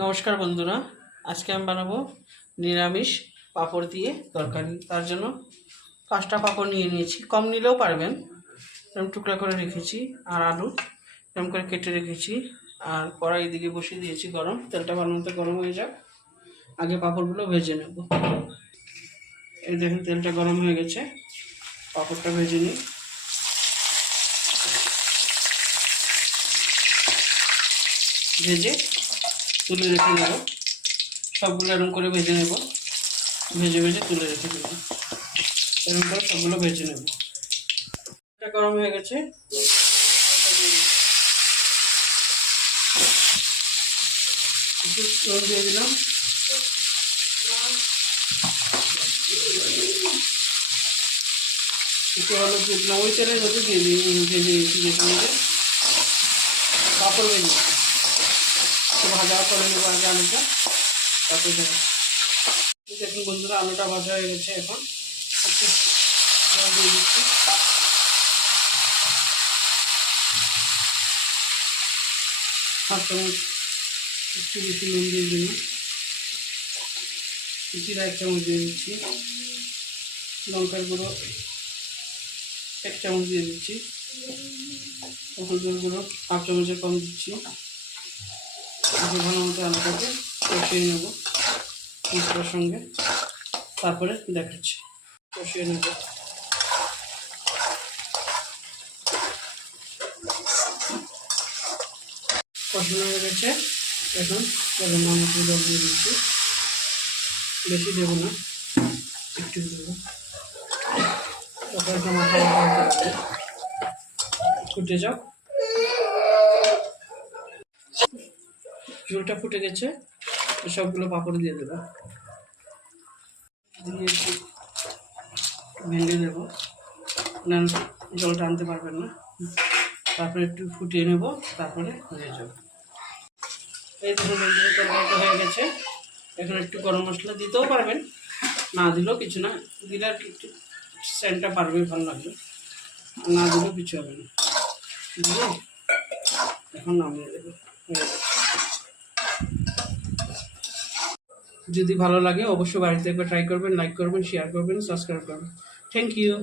নমস্কার বন্ধুরা, আজকে আমি বানাবো নিরামিষ পাঁপড় দিয়ে তরকারি। তার জন্য 5টা পাঁপড় নিয়ে নিয়েছি, কম নিলেও পারবেন। এরকম টুকরা করে রেখেছি। আর আলু এরকম করে কেটে রেখেছি। আর কড়াই দিকে বসিয়ে দিয়েছি গরম, তেলটা ভালো মতো গরম হয়ে যাক। আগে পাঁপড়গুলো ভেজে নেব। এই দেখুন তেলটা গরম হয়ে গেছে, পাঁপড়টা ভেজে নিই। ভেজে তুলে রেখে দেবো। সবগুলো এরকম করে ভেজে নেব, ভেজে ভেজে তুলে রেখে দেবো। এরকম করে সবগুলো ভেজে নেব। এটা গরম হয়ে গেছে, একটু নুন দিয়ে দিলাম। একটু হলুদ দিয়ে দিলাম। ওই তেলের মধ্যে দিয়ে ভেজে দিয়েছি, যেটার মধ্যে পাঁপড় ভেজে একটু ভাজা করে নেবো আগে আলুটা, তারপরে দেবো। দেখুন বন্ধুরা, আলুটা ভাজা হয়ে গেছে। এখন একটু জল দিয়ে দিচ্ছি। হাফ চামচ একটু বেশি নুন দিয়ে দিলাম। জিরা 1 চামচ দিয়ে দিচ্ছি। লঙ্কার গুঁড়ো 1 চামচ দিয়ে দিচ্ছি। হলুদের গুঁড়ো হাফ চামচের কম দিচ্ছি। ভালো মতো আলুটাকে কষিয়ে নেব মশলার সঙ্গে, তারপরে দেখাচ্ছি। কষিয়ে নেব। কষানো হয়ে গেছে। এখন গরম মশলা জল দিয়ে দিচ্ছি, বেশি দেবো না, একটু দেবো। তরকারিটা মাথা ফুটে যাও। ঝোলটা ফুটে গেছে, সবগুলো পাঁপড় দিয়ে দেবো। দিয়ে একটু ভেঙে দেবো, না জলটা আনতে পারবেন না। তারপরে একটু ফুটিয়ে নেব, তারপরে হয়ে যাবে। এই ধরুন তরকারিটা হয়ে গেছে। এখন একটু গরম মশলা দিতেও পারবেন, না দিলেও কিছু না। দিলে আর একটু সেন্টটা পারবে, ভালো লাগবে। না দিলেও কিছু হবে না। দিয়ে এখন নামিয়ে দেবো। যদি ভালো লাগে অবশ্যই বাড়িতে একবার ট্রাই করবেন, লাইক করবেন, শেয়ার করবেন, সাবস্ক্রাইব করবেন। Thank you.